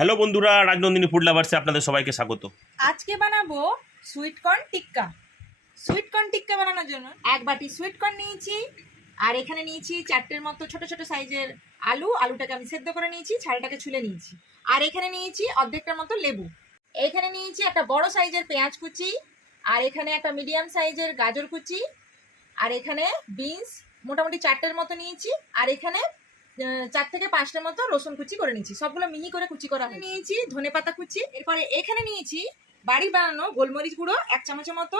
Hello বন্ধুরা, Rajnandini food লাভার্সে আপনাদের সবাইকে স্বাগত। আজকে বানাবো সুইট কর্ন টিক্কা। সুইট কর্ন টিক্কা বানানোর জন্য এক বাটি সুইট কর্ন নিয়েছি, আর এখানে নিয়েছি চারটের মতো ছোট ছোট সাইজের আলুটাকে আমি সেদ্ধ করে নিয়েছি, ছালটাকে ছুলে নিয়েছি। আর এখানে নিয়েছি অর্ধেকটার মতো লেবু। এখানে নিয়েছি একটা বড় সাইজের পেঁয়াজ কুচি, আর এখানে একটা মিডিয়াম সাইজের গাজর কুচি, আর এখানে বিনস মোটামুটি চারটের মতো নিয়েছি, আর এখানে 4 থেকে 5টার মতো রসুন কুচি করে নিয়েছি। সবগুলো মিহি করে কুচি করা নিয়েছি। ধনেপাতা কুচি, এরপরে এখানে নিয়েছি বাড়ি বানানো গোলমরিচ গুঁড়ো 1 চামচের মতো,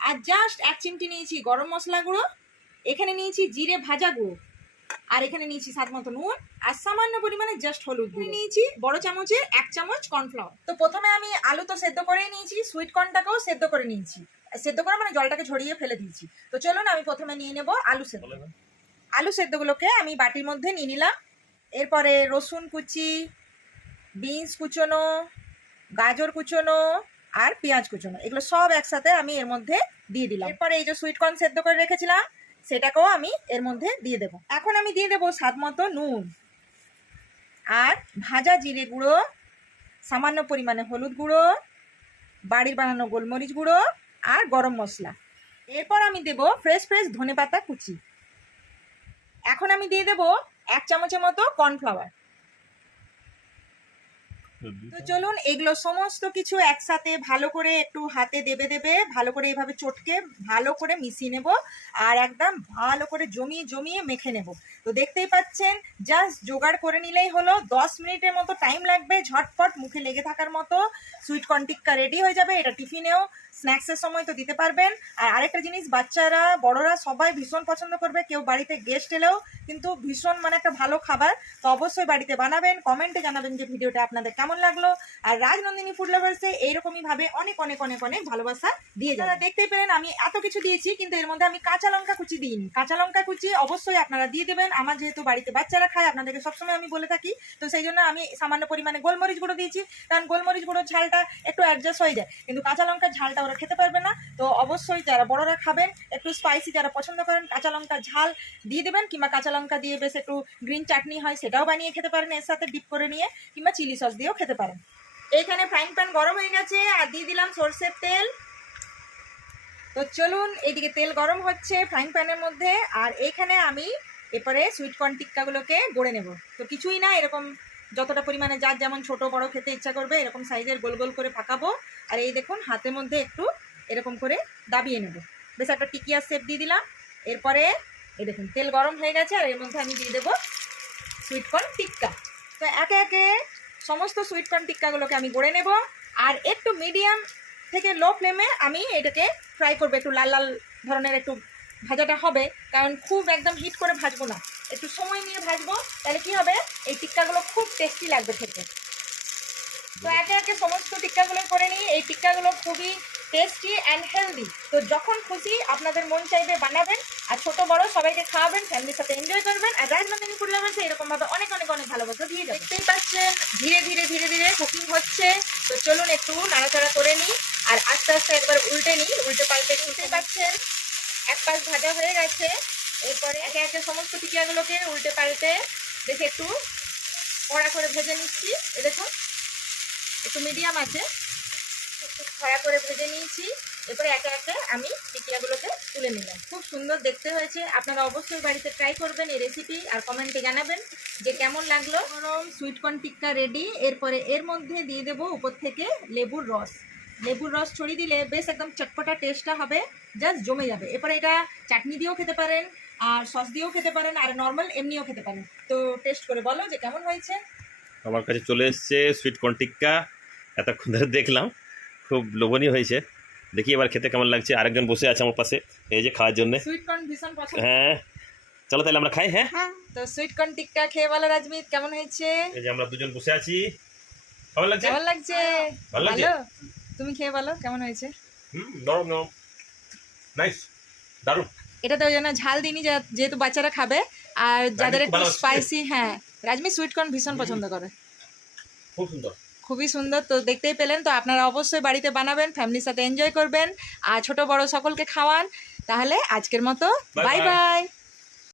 আর জাস্ট 1 চিমটি নিয়েছি গরম মশলা গুঁড়ো। এখানে নিয়েছি জিরে ভাজা গুঁড়ো, আর এখানে নিয়েছি স্বাদ মতো নুন, আর সামান্য পরিমাণে জাস্ট হলুদ গুঁড়ো নিয়েছি বড় চামচের 1 চামচ কর্নফ্লাওয়ার। তো প্রথমে আমি আলু তো সেদ্ধ করে নিয়েছি, সুইট কর্নটাকেও সেদ্ধ করে নিয়েছি। সেদ্ধ করে মানে জলটাকে ঝরিয়ে ফেলে দিয়েছি। তো চলুন আমি প্রথমে নিয়ে নেব আলু সেদ্ধগুলোকে আমি বাটির মধ্যে নিয়ে নিলাম। এরপরে রসুন কুচি, বিনস কুচোনো, গাজর কুচোনো, আর পেঁয়াজ কুচোনো, এগুলো সব একসাথে আমি এর মধ্যে দিয়ে দিলাম। এরপরে এই যে সুইট কর্ন সেদ্ধ করে রেখেছিলাম সেটাকেও আমি এর মধ্যে দিয়ে দেবো। এখন আমি দিয়ে দেবো স্বাদ মতো নুন, আর ভাজা জিরে গুঁড়ো, সামান্য পরিমাণে হলুদ গুঁড়ো, বাড়ির বানানো গোলমরিচ গুঁড়ো, আর গরম মশলা। এরপর আমি দেবো ফ্রেশ ধনেপাতা কুচি। এখন আমি দিয়ে দেবো 1 চামচের মতো কর্নফ্লাওয়ার। তো চলুন এগুলো সমস্ত কিছু একসাথে ভালো করে একটু হাতে দেবে ভালো করে এইভাবে চটকে ভালো করে মিশিয়ে নেব, আর একদম ভালো করে জমিয়ে মেখে নেব। তো দেখতেই পাচ্ছেন জাস্ট জোগাড় করে নিলেই হলো। 10 মিনিটের মতো টাইম লাগবে, ঝটপট মুখে লেগে থাকার মতো সুইট কর্ন টিক্কা রেডি হয়ে যাবে। এটা টিফিনেও স্ন্যাক্সের সময় তো দিতে পারবেন। আর আরেকটা জিনিস, বাচ্চারা বড়রা সবাই ভীষণ পছন্দ করবে। কেউ বাড়িতে গেস্ট এলেও কিন্তু ভীষণ মানে একটা ভালো খাবার। তো অবশ্যই বাড়িতে বানাবেন, কমেন্টে জানাবেন যে ভিডিওটা আপনাদের কেমন লাগলো। আর রাজনন্দিনী ফুড লাভার্সে এইরকমই ভাবে অনেক ভালোবাসা দিয়ে যারা দেখতেই পেলেন আমি এত কিছু দিয়েছি, কিন্তু এর মধ্যে আমি কাঁচা লঙ্কা কুচি দিইনি। কাঁচা লঙ্কা কুচি অবশ্যই আপনারা দিয়ে দেবেন। আমার যেহেতু বাড়িতে বাচ্চারা খায়, আপনাদেরকে সবসময় আমি বলে থাকি, তো সেই জন্য আমি সামান্য পরিমাণে গোলমরিচ গুঁড়ো দিয়েছি, কারণ গোলমরিচ গুঁড়োর ঝালটা একটু অ্যাডজাস্ট হয়ে যায়, কিন্তু কাঁচা লঙ্কার ঝালটা ওরা খেতে পারবে না। তো অবশ্যই যারা বড়রা খাবেন, একটু স্পাইসি যারা পছন্দ করেন, কাঁচা লঙ্কার ঝাল দিয়ে দেবেন, কিংবা কাঁচা লঙ্কা দিয়ে বেশ একটু গ্রিন চাটনি হয় সেটাও বানিয়ে খেতে পারেন এর সাথে ডিপ করে নিয়ে, কিংবা চিলি সস দিয়েও খেতে পারেন। এখানে ফ্রাইং প্যান গরম হয়ে গেছে, আর দিয়ে দিলাম সরষের তেল। তো চলুন এইদিকে তেল গরম হচ্ছে ফ্রাইং প্যানের মধ্যে, আর এইখানে আমি এরপরে সুইট কর্ন টিক্কাগুলোকে গড়ে নেব। তো কিছুই না, এরকম যতটা পরিমাণে যার যেমন ছোট বড় খেতে ইচ্ছা করবে এরকম সাইজের গোল গোল করে পাকাবো। আর এই দেখুন হাতের মধ্যে একটু এরকম করে দাবিয়ে নেব, বেশ একটা টিকিয়া শেপ দিয়ে দিলাম। এরপরে এই দেখুন তেল গরম হয়ে গেছে, আর এর মধ্যে আমি দিয়ে দেবো সুইট কর্ন টিক্কা। তো একে একে সমস্ত সুইট কর্ন টিক্কাগুলোকে আমি গড়ে নেব, আর একটু মিডিয়াম থেকে লো ফ্লেমে আমি এটাকে ফ্রাই করবো। একটু লাল লাল ধরনের একটু ভাজাটা হবে, কারণ খুব একদম হিট করে ভাজবো না, একটু সময় নিয়ে ভাজবো। তাহলে কি হবে, এই টিক্কাগুলো খুব টেস্টি লাগবে খেতে। তো একে একে সমস্ত টিক্কাগুলো করে নিই। এই টিক্কাগুলো খুবই টেস্টি অ্যান্ড হেলদি। তো যখন খুশি আপনাদের মন চাইবে বানাবেন, আর ছোট বড় সবাইকে খাওয়াবেন, ফ্যামিলির সাথে এনজয় করবেন। আর রাজনন্দিনী ফুড লাভার্সে এরকমভাবে অনেক ভালোবাসা দিয়ে যাবে। দেখতেই পাচ্ছেন ধীরে ধীরে কুকিং হচ্ছে। তো চলুন একটু নাড়াচাড়া করে নিই, আর আস্তে আস্তে একবার উল্টে নিই, উল্টে পাল্টে শুনতে পাচ্ছেন এক পাশ ভাজা হয়ে গেছে। এরপরে একে একে সমস্ত টিকিয়াগুলোকে উল্টে পাল্টে দেখে একটু কড়া করে ভেজে নিচ্ছি। এ দেখুন একটু মিডিয়াম আছে, একটু খড়া করে ভেজে নিয়েছি। এরপরে একে একে আমি টিকিয়াগুলোকে তুলে নিলাম। খুব সুন্দর দেখতে হয়েছে। আপনারা অবশ্যই বাড়িতে ট্রাই করবেন এই রেসিপি, আর কমেন্টে জানাবেন যে কেমন লাগলো। গরম সুইট কর্ন টিক্কা রেডি। এরপরে এর মধ্যে দিয়ে দেবো উপর থেকে লেবুর রস ছড়িয়ে দিলে বেশ একদম চটপটা টেস্টটা হবে, জাস্ট জমে যাবে। এরপরে এটা চাটনি দিয়েও খেতে পারেন, আর সস দিয়েও খেতে পারেন, আর নর্মাল এমনিও খেতে পারেন। তো টেস্ট করে বলো যে কেমন হয়েছে। আমার কাছে চলে এসছে সুইট কর্ন টিক্কা, এতক্ষণ ধরে দেখলাম, খুব লোভনীয় হয়েছে। দেখি এবার খেতে কেমন লাগছে। আরেকজন বসে আছে আমার পাশে, এই যে খাওয়ার জন্য। সুইট কর্ন ভীষণ পছন্দ। হ্যাঁ চলো তাহলে আমরা খাই। হ্যাঁ তো সুইট কর্ন টিক্কা খেয়ে বলো রাজমিত কেমন হয়েছে। এই যে আমরা দুজন বসে আছি, কেমন লাগছে? ভালো। তুমি খেয়ে বলো কেমন হয়েছে। নরম নাইস, দারুণ। এটা তো ওই জন্য ঝাল দিইনি, যেহেতু বাচ্চারা খাবে, আর যাদের একটু স্পাইসি। হ্যাঁ রাজমি সুইট কর্ন ভীষণ পছন্দ করে, খুবই সুন্দর। তো দেখতেই পেলেন। তো আপনারা অবশ্যই বাড়িতে বানাবেন, ফ্যামিলির সাথে এনজয় করবেন, আর ছোট বড় সকলকে খাওয়ান। তাহলে আজকের মতো বাই বাই।